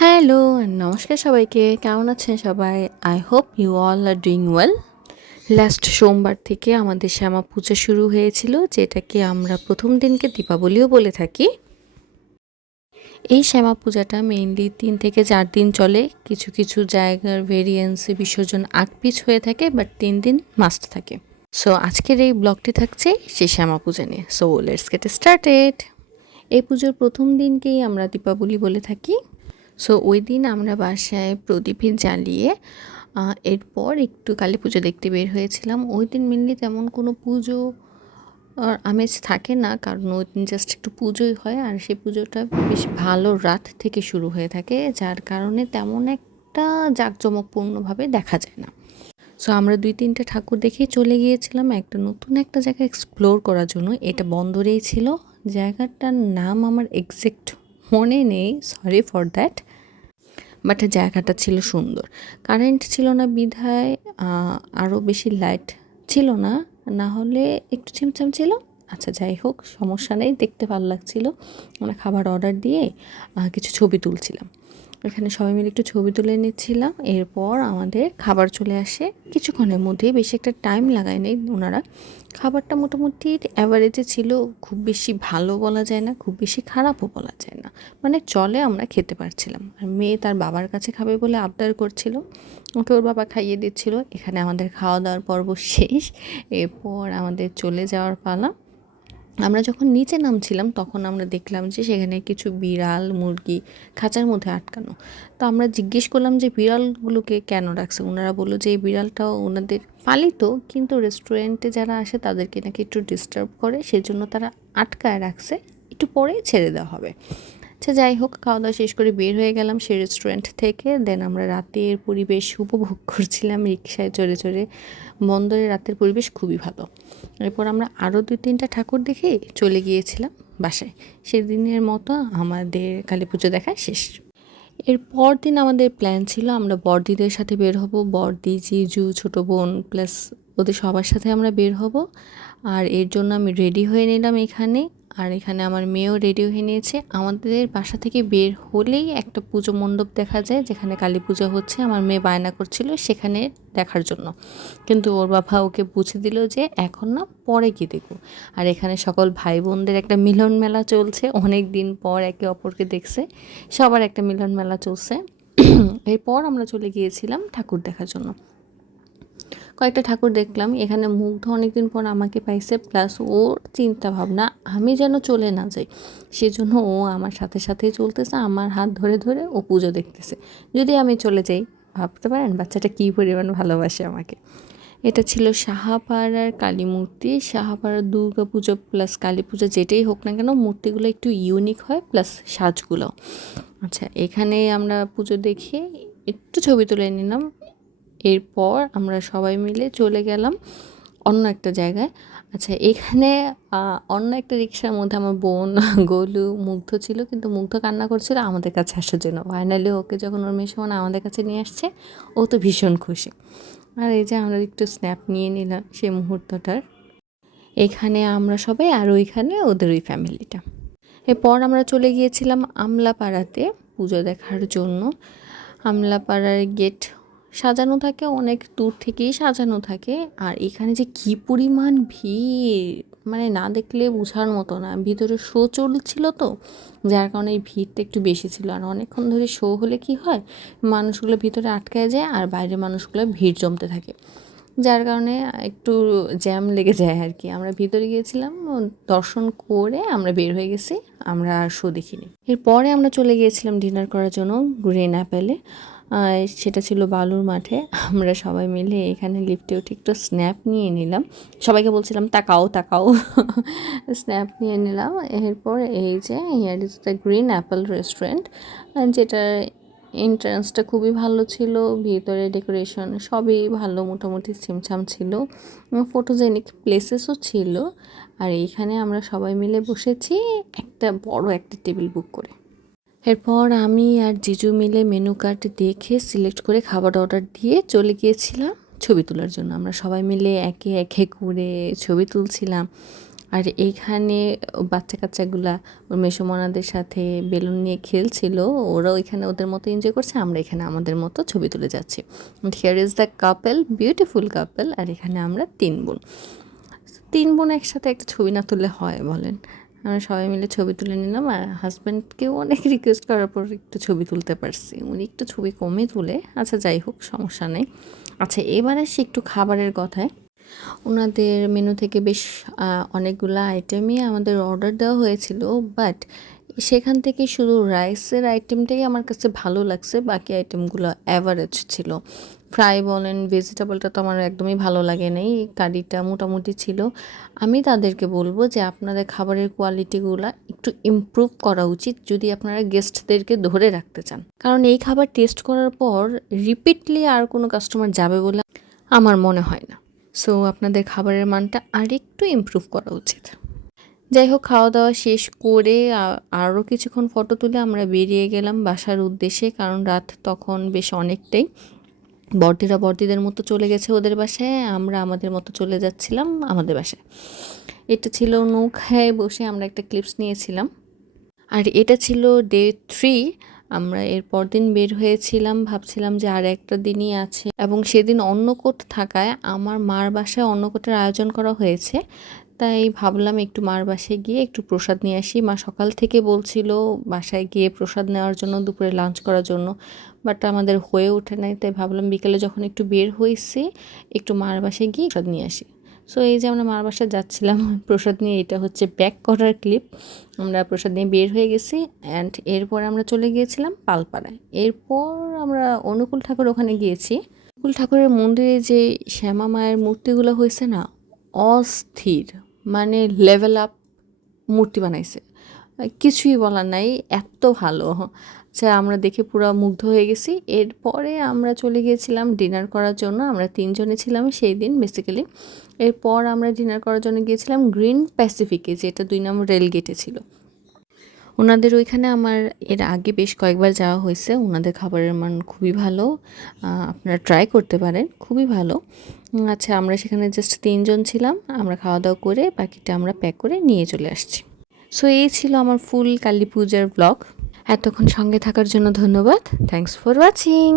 Hello, নমস্কার সবাইকে। কেমন আছেন সবাই? I hope you all are doing well. Last সোমবার থেকে আমাদের শ্যামা পূজা শুরু হয়েছিল, যেটাকে আমরা প্রথম দিনকে দীপাবলিও বলে থাকি। এই শ্যামা পূজাটা মেইনলি 3 থেকে 4 দিন চলে। কিছু কিছু জায়গার ভেরিয়েন্সে বিসর্জন আগ-পিছ হয়ে থাকে, বাট 3 দিন মাস্ট থাকে। সো আজকের এই ব্লগটি থাকছে সেই শ্যামা পূজা নিয়ে। So let's get started. এই পুজোর প্রথম দিনকেই আমরা দীপাবলি বলে থাকি। সো ওই দিন আমরা বাসায় প্রদীপ জ্বালিয়ে এরপর একটু কালী পুজো দেখতে বের হয়েছিলাম। ওই দিন মেনলি তেমন কোনো পুজো আমেজ থাকে না, কারণ ওই দিন জাস্ট একটু পুজোই হয়, আর সেই পুজোটা বেশ ভালো রাত থেকে শুরু হয়ে থাকে, যার কারণে তেমন একটা জাঁকজমকপূর্ণভাবে দেখা যায় না। সো আমরা 2-3টে ঠাকুর দেখেই চলে গিয়েছিলাম একটা নতুন একটা জায়গা এক্সপ্লোর করার জন্য। এটা বন্দরেই ছিল। জায়গাটার নাম আমার এক্সাক্ট মনে নেই, সরি ফর দ্যাট। বাট জায়গাটা ছিল সুন্দর। কারেন্ট ছিল না বিধায় আরও বেশি লাইট ছিল না, না হলে একটু ছিমছাম ছিল। আচ্ছা, যাই হোক, সমস্যা নেই, দেখতে ভালো লাগছিলো। আমরা খাবার অর্ডার দিয়ে কিছু ছবি তুলছিলাম। এখানে সবাই মিলে একটু ছবি তুলে নিচ্ছিলাম। এরপর আমাদের খাবার চলে আসে কিছুক্ষণের মধ্যেই, বেশি একটা টাইম লাগায় নেই ওনারা। খাবারটা মোটামুটি অ্যাভারেজে ছিল, খুব বেশি ভালো বলা যায় না, খুব বেশি খারাপও বলা যায় না, মানে চলে, আমরা খেতে পারছিলাম। আর মেয়ে তার বাবার কাছে খাবে বলে আবদার করছিল, ওকে ওর বাবা খাইয়ে দিচ্ছিল। এখানে আমাদের খাওয়া দাওয়ার পর্ব শেষ। এরপর আমাদের চলে যাওয়ার পালা। আমরা যখন নিচে নামছিলাম তখন আমরা দেখলাম যে সেখানে কিছু বিড়াল মুরগি খাঁচার মধ্যে আটকানো। তো আমরা জিজ্ঞেস করলাম যে বিড়ালগুলোকে কেন রাখছে। ওনারা বললো যে এই বিড়ালটাও ওনাদের পালিত, কিন্তু রেস্টুরেন্টে যারা আসে তাদেরকে নাকি একটু ডিস্টার্ব করে, সেজন্য তারা আটকায় রাখছে, একটু পরেই ছেড়ে দেওয়া হবে। আচ্ছা, যাই হোক, খাওয়া দাওয়া শেষ করে বের হয়ে গেলাম সেই রেস্টুরেন্ট থেকে। দেন আমরা রাতের পরিবেশ উপভোগ করছিলাম রিকশায় চড়ে চড়ে। বন্দরের রাতের পরিবেশ খুবই ভালো। এরপর আমরা আরও 2-3টা ঠাকুর দেখে চলে গিয়েছিলাম বাসায়। সেদিনের মতো আমাদের কালী পুজো দেখা শেষ। এর পরদিন আমাদের প্ল্যান ছিল আমরা বড়দিদের সাথে বের হব। বড়দি, জিজু, ছোটো বোন প্লাস ওদের সবার সাথে আমরা বের হব। আর এর জন্য আমি রেডি হয়ে নিলাম এখানে। আর এখানে আমার মেয়েও রেডি হয়ে নিয়েছে। আমাদের বাসা থেকে বের হলেই একটা পুজো মণ্ডপ দেখা যায়, যেখানে কালী পূজা হচ্ছে। আমার মেয়ে বায়না করছিল সেখানে দেখার জন্য, কিন্তু ওর বাবা ওকে বুঝে দিল যে এখন না, পরে গিয়ে দেখো। আর এখানে সকল ভাই বোনদের একটা মিলন মেলা চলছে, অনেক দিন পর একে অপরকে দেখছে, সবার একটা মিলন মেলা চলছে। এরপর আমরা চলে গিয়েছিলাম ঠাকুর দেখার জন্য। কয়েকটা ঠাকুর দেখলাম। এখানে মুগ্ধ অনেকদিন পর আমাকে পাইছে, প্লাস ওর চিন্তা ভাবনা আমি যেন চলে না যাই, সেজন্য ও আমার সাথে সাথেই চলতেছে, আমার হাত ধরে ধরে ও পুজো দেখতেছে। যদি আমি চলে যাই, ভাবতে পারেন বাচ্চাটা কী পরিমাণ ভালোবাসে আমাকে। এটা ছিল সাহাপাড়ার কালী মূর্তি। সাহাপাড়ার দুর্গা পুজো প্লাস কালী পুজো যেটাই হোক না কেন, মূর্তিগুলো একটু ইউনিক হয়, প্লাস সাজগুলো। আচ্ছা, এখানে আমরা পুজো দেখে একটু ছবি তুলে নিলাম। এরপর আমরা সবাই মিলে চলে গেলাম অন্য একটা জায়গায়। আচ্ছা, এখানে অন্য একটা রিক্সার মধ্যে আমার বোন গোলু মুগ্ধ ছিল, কিন্তু মুগ্ধ কান্না করছিল আমাদের কাছে আসার জন্য। ফাইনালি ওকে যখন ওর মেয়ে সমান আমাদের কাছে নিয়ে আসছে, ও তো ভীষণ খুশি। আর এই যে আমরা একটু স্ন্যাপ নিয়ে নিলাম সেই মুহূর্তটার। এখানে আমরা সবাই, আর ওইখানে ওদের ওই ফ্যামিলিটা। এরপর আমরা চলে গিয়েছিলাম আমলাপাড়াতে পুজো দেখার জন্য। আমলাপাড়ার গেট সাজানো থাকে, অনেক দূর থেকেই সাজানো থাকে। আর এখানে যে কী পরিমাণ ভিড়, মানে না দেখলে বোঝার মতো না। ভিতরে শো চলছিল তো, যার কারণে এই ভিড়টা একটু বেশি ছিল। আর অনেকক্ষণ ধরে শো হলে কি হয়, মানুষগুলো ভিতরে আটকায় যায় আর বাইরে মানুষগুলো ভিড় জমতে থাকে, যার কারণে একটু জ্যাম লেগে যায় আর কি। আমরা ভিতরে গিয়েছিলাম, দর্শন করে আমরা বের হয়ে গেছি, আমরা আর শো দেখিনি। এরপরে আমরা চলে গিয়েছিলাম ডিনার করার জন্য গ্রিন অ্যাপেলে। সেটা ছিল বালুর মাঠে। আমরা সবাই মিলে এখানে লিফটে উঠে একটু স্ন্যাপ নিয়ে নিলাম। সবাইকে বলছিলাম তাকাও তাকাও, স্ন্যাপ নিয়ে নিলাম। এরপর এই যে here is the green Apple restaurant, যেটার এন্ট্রান্সটা খুবই ভালো ছিল, ভিতরে ডেকোরেশন সবই ভালো, মোটামুটি ছিমছাম ছিল, ফটোজেনিক প্লেসেসও ছিল। আর এইখানে আমরা সবাই মিলে বসেছি একটা বড় একটা টেবিল বুক করে। এরপর আমি আর জিজু মিলে মেনু কার্ড দেখে সিলেক্ট করে খাবার অর্ডার দিয়ে চলে গিয়েছিলাম ছবি তোলার জন্য। আমরা সবাই মিলে একে একে করে ছবি তুলছিলাম। আর এইখানে বাচ্চা কাচ্চাগুলা ওর মেসোমনাদের সাথে বেলুন নিয়ে খেলছিল, ওরা ওইখানে ওদের মতো এনজয় করছে, আমরা এখানে আমাদের মতো ছবি তুলে যাচ্ছি। Here is the couple, beautiful couple. আর এখানে আমরা 3 বোন একসাথে একটা ছবি না তুললে হয় বলেন? আমরা সবাই মিলে ছবি তুলে নিলাম, আর হাজব্যান্ডকেও অনেক রিকোয়েস্ট করার পর একটু ছবি তুলতে পারছি। উনি একটু ছবি কমে তুলে, আচ্ছা যাই হোক, সমস্যা নেই। আচ্ছা, এবার আসি একটু খাবারের কথায়। ওনাদের মেনু থেকে বেশ অনেকগুলো আইটেমই আমাদের অর্ডার দেওয়া হয়েছিল, বাট সেখান থেকে শুধু রাইসের আইটেমটাই আমার কাছে ভালো লাগছে, বাকি আইটেমগুলো অ্যাভারেজ ছিল। ফ্রাই বলেন, ভেজিটেবলটা তো আমার একদমই ভালো লাগে নাই, কারিটা মোটামুটি ছিল। আমি তাদেরকে বলবো যে আপনাদের খাবারের কোয়ালিটিগুলো একটু ইমপ্রুভ করা উচিত যদি আপনারা গেস্টদেরকে ধরে রাখতে চান, কারণ এই খাবার টেস্ট করার পর রিপিটলি আর কোনো কাস্টমার যাবে বলে আমার মনে হয় না। সো আপনাদের খাবারের মানটা আরেকটু ইমপ্রুভ করা উচিত। যাই হোক, খাওয়া দাওয়া শেষ করে আরও কিছুক্ষণ ফটো তুলে আমরা বেরিয়ে গেলাম বাসার উদ্দেশ্যে, কারণ রাত তখন বেশ অনেকটাই। বড়দিরা বড়দিদের মতো চলে গেছে ওদের বাসায়, আমরা আমাদের মতো চলে যাচ্ছিলাম আমাদের বাসায়। এটা ছিল নৌকায় বসে আমরা একটা ক্লিপস নিয়েছিলাম। আর এটা ছিল ডে 3। আমরা এর পরদিন বের হয়েছিলাম, ভাবছিলাম যে আর একটা দিনই আছে, এবং সেদিন অন্নকূট থাকায় আমার মার বাসায় অন্নকূটের আয়োজন করা হয়েছে। তাই ভাবলাম একটু মার বাসায় গিয়ে একটু প্রসাদ নিয়ে আসি। মা সকাল থেকে বলছিল বাসায় গিয়ে প্রসাদ নেওয়ার জন্য, দুপুরে লাঞ্চ করার জন্য, বাট আমাদের হয়ে ওঠে নাই। তাই ভাবলাম বিকেলে যখন একটু বের হয়েছি, একটু মার বাসায় গিয়ে প্রসাদ নিয়ে আসি। সো এই যে আমরা মার বাসায় যাচ্ছিলাম প্রসাদ নিয়ে, এটা হচ্ছে ব্যাক করার ক্লিপ। আমরা প্রসাদ নিয়ে বের হয়ে গেছি, অ্যান্ড এরপর আমরা চলে গিয়েছিলাম পালপাড়ায়। এরপর আমরা অনুকূল ঠাকুর ওখানে গিয়েছি। অনুকূল ঠাকুরের মন্দিরে যে শ্যামা মায়ের মূর্তিগুলো হয়েছে না, অস্থির, মানে লেভেল আপ মূর্তি বানাইছে, কিছুই বলার নাই, এত ভালো। আচ্ছা, আমরা দেখে পুরো মুগ্ধ হয়ে গেছি। এরপরে আমরা চলে গিয়েছিলাম ডিনার করার জন্য, আমরা 3 জনে ছিলাম সেই দিন বেসিক্যালি। এরপর আমরা ডিনার করার জন্য গিয়েছিলাম গ্রিন প্যাসিফিকে, যেটা 2 নম্বর রেলগেটে ছিল। ওনাদের ওইখানে আমার এর আগে বেশ কয়েকবার যাওয়া হয়েছে, ওনাদের খাবারের মান খুবই ভালো, আপনারা ট্রাই করতে পারেন, খুবই ভালো। আচ্ছা, আমরা সেখানে জাস্ট 3 জন ছিলাম, আমরা খাওয়া দাওয়া করে বাকিটা আমরা প্যাক করে নিয়ে চলে আসছি। সো এই ছিল আমার ফুল কালী পূজার ব্লগ। এতক্ষণ সঙ্গে থাকার জন্য ধন্যবাদ। Thanks for watching.